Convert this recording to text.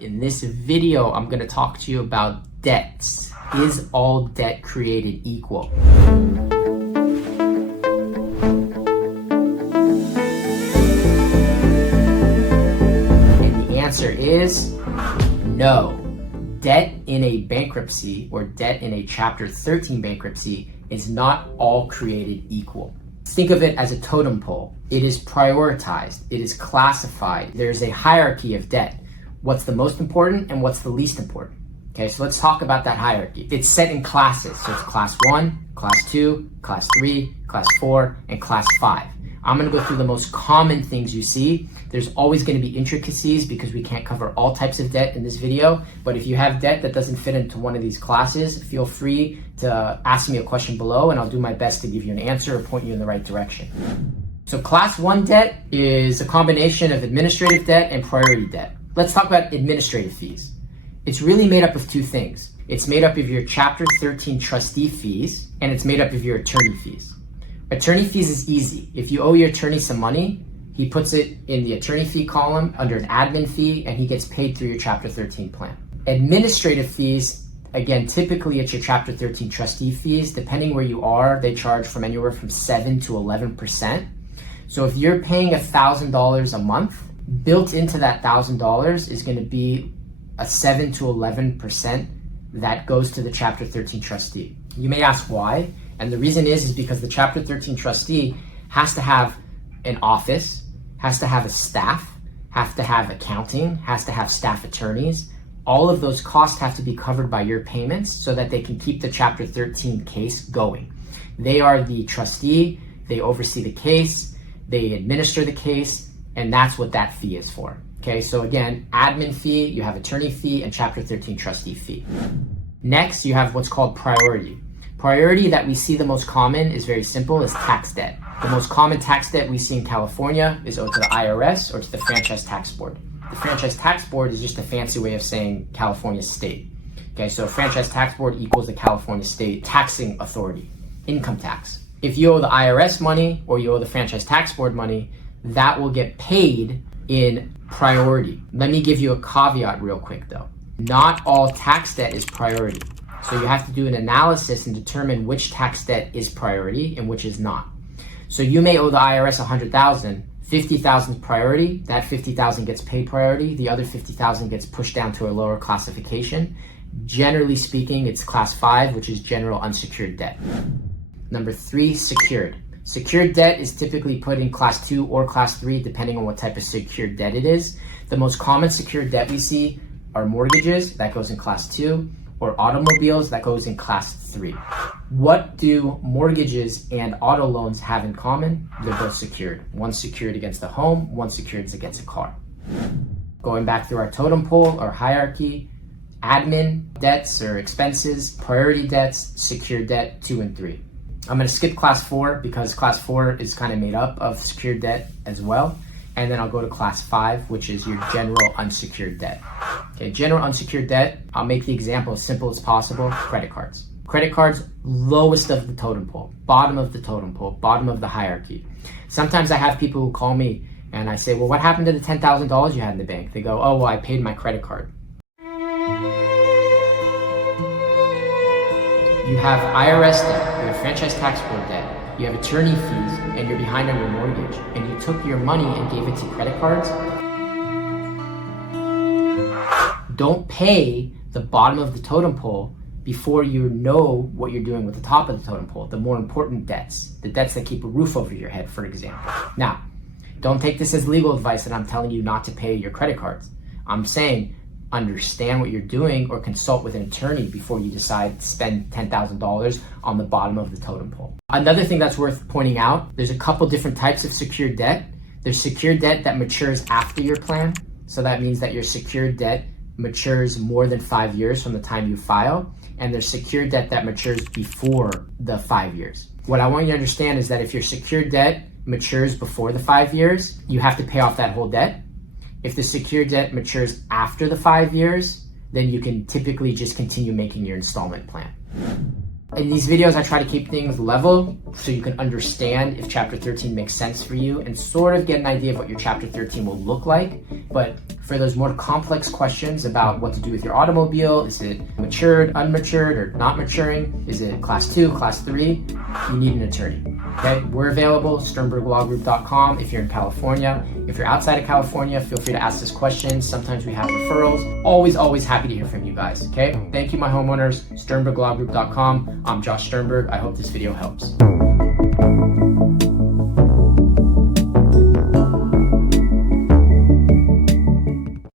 In this video, I'm going to talk to you about debts. Is all debt created equal? And the answer is no. Debt in a bankruptcy or debt in a Chapter 13 bankruptcy is not all created equal. Think of it as a totem pole. It is prioritized. It is classified. There's a hierarchy of debt. What's the most important and what's the least important? Okay, so let's talk about that hierarchy. It's set in classes. So it's class 1, class 2, class 3, class 4, and class 5. I'm going to go through the most common things you see. There's always going to be intricacies because we can't cover all types of debt in this video. But if you have debt that doesn't fit into one of these classes, feel free to ask me a question below and I'll do my best to give you an answer or point you in the right direction. So class 1 debt is a combination of administrative debt and priority debt. Let's talk about administrative fees. It's really made up of two things. It's made up of your Chapter 13 trustee fees and it's made up of your attorney fees. Attorney fees is easy. If you owe your attorney some money, he puts it in the attorney fee column under an admin fee and he gets paid through your Chapter 13 plan. Administrative fees, again, typically it's your Chapter 13 trustee fees. Depending where you are, they charge from anywhere from 7 to 11%. So if you're paying $1,000 a month, built into that $1,000 is going to be a 7 to 11% that goes to the Chapter 13 trustee. You may ask why, and the reason is because the Chapter 13 trustee has to have an office, has to have a staff, has to have accounting, has to have staff attorneys. All of those costs have to be covered by your payments so that they can keep the Chapter 13 case going. They are the trustee, they oversee the case, they administer the case, and that's what that fee is for. Okay, so again, admin fee, you have attorney fee, and Chapter 13 trustee fee. Next, you have what's called priority. Priority that we see the most common is very simple, is tax debt. The most common tax debt we see in California is owed to the IRS or to the Franchise Tax Board. The Franchise Tax Board is just a fancy way of saying California state. Okay, so Franchise Tax Board equals the California state taxing authority, income tax. If you owe the IRS money or you owe the Franchise Tax Board money, that will get paid in priority. Let me give you a caveat real quick though. Not all tax debt is priority. So you have to do an analysis and determine which tax debt is priority and which is not. So you may owe the IRS $100,000, $50,000 priority, that $50,000 gets paid priority, the other $50,000 gets pushed down to a lower classification. Generally speaking, it's class 5, which is general unsecured debt. Number 3, secured. Secured debt is typically put in class 2 or class 3, depending on what type of secured debt it is. The most common secured debt we see are mortgages, that goes in class 2, or automobiles, that goes in class 3. What do mortgages and auto loans have in common? They're both secured. One's secured against a home, one's secured against a car. Going back through our totem pole or hierarchy, admin debts or expenses, priority debts, secured debt 2 and 3. I'm going to skip class 4 because class 4 is kind of made up of secured debt as well. And then I'll go to class 5, which is your general unsecured debt. Okay, general unsecured debt, I'll make the example as simple as possible, credit cards. Credit cards, lowest of the totem pole, bottom of the totem pole, bottom of the hierarchy. Sometimes I have people who call me and I say, well, what happened to the $10,000 you had in the bank? They go, oh, well, I paid my credit card. You have IRS debt, you have Franchise Tax Board debt, you have attorney fees, and you're behind on your mortgage, and you took your money and gave it to credit cards. Don't pay the bottom of the totem pole before you know what you're doing with the top of the totem pole, the more important debts, the debts that keep a roof over your head, for example. Now, don't take this as legal advice that I'm telling you not to pay your credit cards. I'm saying understand what you're doing or consult with an attorney before you decide to spend $10,000 on the bottom of the totem pole. Another thing that's worth pointing out, there's a couple different types of secured debt. There's secured debt that matures after your plan. So that means that your secured debt matures more than 5 years from the time you file. And there's secured debt that matures before the 5 years. What I want you to understand is that if your secured debt matures before the 5 years, you have to pay off that whole debt. If the secured debt matures after the 5 years, then you can typically just continue making your installment plan. In these videos, I try to keep things level so you can understand if Chapter 13 makes sense for you and sort of get an idea of what your Chapter 13 will look like. But for those more complex questions about what to do with your automobile, is it matured, unmatured, or not maturing? Is it class 2, class 3? You need an attorney. Okay, we're available, SternbergLawGroup.com if you're in California. If you're outside of California, feel free to ask us questions. Sometimes we have referrals. Always happy to hear from you guys, okay? Thank you, my homeowners, SternbergLawGroup.com. I'm Josh Sternberg. I hope this video helps.